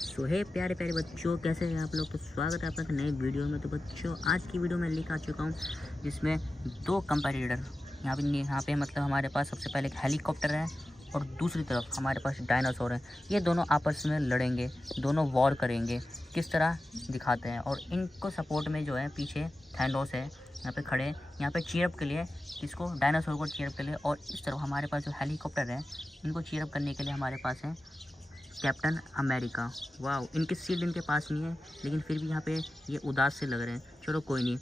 सो हे प्यारे प्यारे बच्चों, कैसे हैं आप लोग। तो स्वागत है आपका एक नई वीडियो में। तो बच्चों, आज की वीडियो में लेकर आ चुका हूँ जिसमें दो कंपैटिटर यहाँ पे मतलब हमारे पास सबसे पहले एक हेलीकॉप्टर है और दूसरी तरफ हमारे पास डायनासोर है। ये दोनों आपस में लड़ेंगे, दोनों वॉर करेंगे। किस तरह दिखाते हैं। और इनको सपोर्ट में जो है पीछे थैनोस है यहाँ पे खड़े, यहाँ पे चीयरअप के लिए, इसको डायनासोर को चीयरअप के लिए। और इस तरफ हमारे पास जो हेलीकॉप्टर है, इनको चीयरअप करने के लिए हमारे पास है कैप्टन अमेरिका। वाह, इनकी शील्ड इनके पास नहीं है, लेकिन फिर भी यहाँ पे ये उदास से लग रहे हैं। चलो कोई नहीं,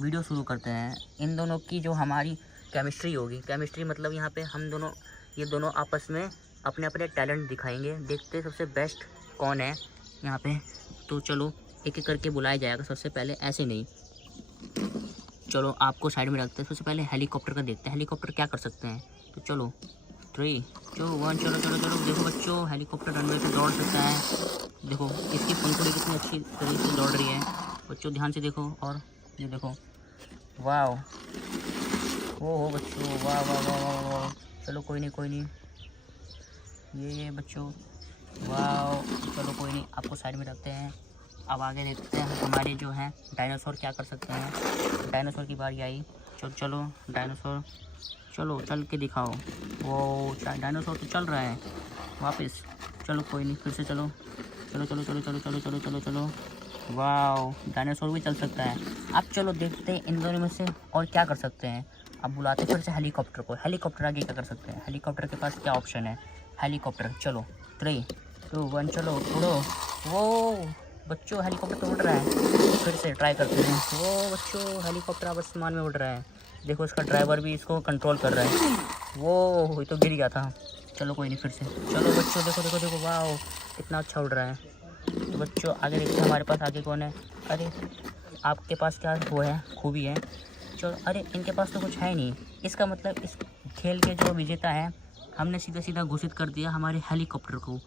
वीडियो शुरू करते हैं। इन दोनों की जो हमारी केमिस्ट्री होगी, केमिस्ट्री मतलब यहाँ पे ये दोनों आपस में अपने अपने टैलेंट दिखाएंगे। देखते हैं सबसे बेस्ट कौन है यहाँ पे। तो चलो एक एक करके बुलाया जाएगा। सबसे पहले ऐसे नहीं, चलो आपको साइड में रखते हैं। सबसे पहले हेलीकॉप्टर का देखते हैं, हेलीकॉप्टर क्या कर सकते हैं। तो चलो 3, 2, 1, चलो चलो चलो। देखो बच्चों, हेलीकॉप्टर रनवे पे दौड़ सकता है। देखो इसकी पंखुड़ी कितनी अच्छी तरीके से दौड़ रही है। बच्चों ध्यान से देखो, और ये देखो, वाह हो बच्चों, वाह वाह वाह वाह वाह। चलो कोई नहीं, ये बच्चों, वाह। चलो कोई नहीं, आपको साइड में रखते हैं। अब आगे देखते हैं हमारे जो हैं डायनासोर क्या कर सकते हैं। डायनासोर की बारी आई। चलो चलो डायनासोर, चलो चल के दिखाओ। वो डायनासोर तो चल रहा है वापस। चलो कोई नहीं, फिर से चलो चलो चलो चलो चलो चलो चलो चलो चलो। वाह, डायनासोर भी चल सकता है। अब चलो देखते हैं इन दोनों में से और क्या कर सकते हैं। अब बुलाते फिर से हेलीकॉप्टर को। हेलीकॉप्टर आगे क्या कर सकते हैं, हेलीकॉप्टर के पास क्या ऑप्शन है। हेलीकॉप्टर, चलो 3, 2, 1, चलो उड़ो। वो बच्चों, हेलीकॉप्टर तो उड़ रहा है। फिर से ट्राई करते हैं। वो बच्चों, हेलीकॉप्टर आसमान में उड़ रहा है। देखो इसका ड्राइवर भी इसको कंट्रोल कर रहा है। वो तो गिर गया था। चलो कोई नहीं, फिर से चलो बच्चों, देखो देखो देखो, वाह कितना अच्छा उड़ रहा है। तो बच्चों आगे देखते हैं हमारे पास आगे कौन है। अरे आपके पास क्या वो है, खूबी है। चलो, अरे इनके पास तो कुछ है नहीं। इसका मतलब इस खेल के जो विजेता है, हमने सीधा सीधा घोषित कर दिया हमारे हेलीकॉप्टर को।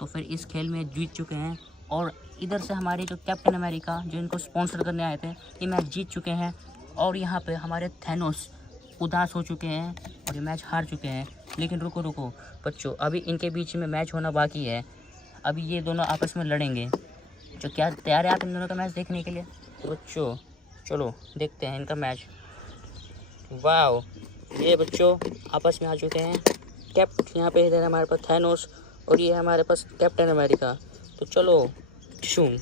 तो फिर इस खेल में जीत चुके हैं। और इधर से हमारे जो कैप्टन अमेरिका, जो इनको स्पॉन्सर करने आए थे, ये मैच जीत चुके हैं। और यहाँ पे हमारे थैनोस उदास हो चुके हैं और ये मैच हार चुके हैं। लेकिन रुको रुको बच्चों, अभी इनके बीच में मैच होना बाकी है। अभी ये दोनों आपस में लड़ेंगे। जो क्या तैयार है आप इन दोनों का मैच देखने के लिए। तो बच्चों चलो देखते हैं इनका मैच। वाह, ये बच्चों आपस में आ चुके हैं। यहाँ पे इधर हमारे पास थैनोस और ये हमारे पास कैप्टन अमेरिका। तो चलो शूम,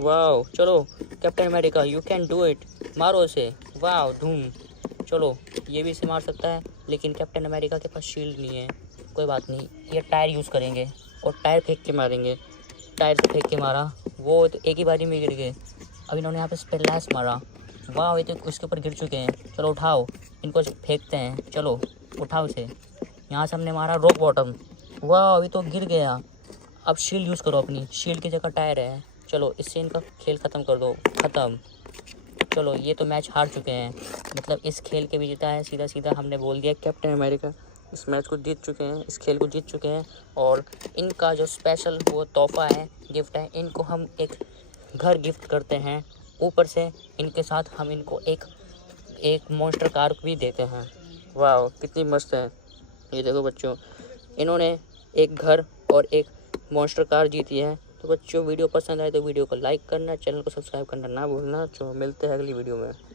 वाह, चलो captain America, you can do it, मारो इसे, वाह धूम। चलो ये भी इसे मार सकता है, लेकिन कैप्टन अमेरिका के पास शील्ड नहीं है। कोई बात नहीं, ये टायर यूज़ करेंगे और टायर फेंक के मारेंगे। टायर से फेंक के मारा, वो तो एक ही बारी में गिर गए। अब इन्होंने यहाँ पे स्पेलैश मारा। वाह, ये तो उसके ऊपर गिर चुके हैं। चलो उठाओ, इनको फेंकते हैं। चलो उठाओ इसे। यहाँ से हमने मारा रॉक बॉटम। वाह, अभी तो गिर गया। अब शील्ड यूज़ करो, अपनी शील्ड की जगह टायर है। चलो इससे इनका खेल ख़त्म कर दो, ख़त्म। चलो ये तो मैच हार चुके हैं। मतलब इस खेल के विजेता है, सीधा सीधा हमने बोल दिया कैप्टन अमेरिका। इस मैच को जीत चुके हैं, इस खेल को जीत चुके हैं। और इनका जो स्पेशल वो तोहफा है, गिफ्ट है, इनको हम एक घर गिफ्ट करते हैं। ऊपर से इनके साथ हम इनको एक मॉन्स्टर कार भी देते हैं। वाह कितनी मस्त है। ये देखो बच्चों, इन्होंने एक घर और एक मॉन्स्टर कार जीती है। तो बच्चों वीडियो पसंद आए तो वीडियो को लाइक करना, चैनल को सब्सक्राइब करना ना भूलना। जो मिलते हैं अगली वीडियो में।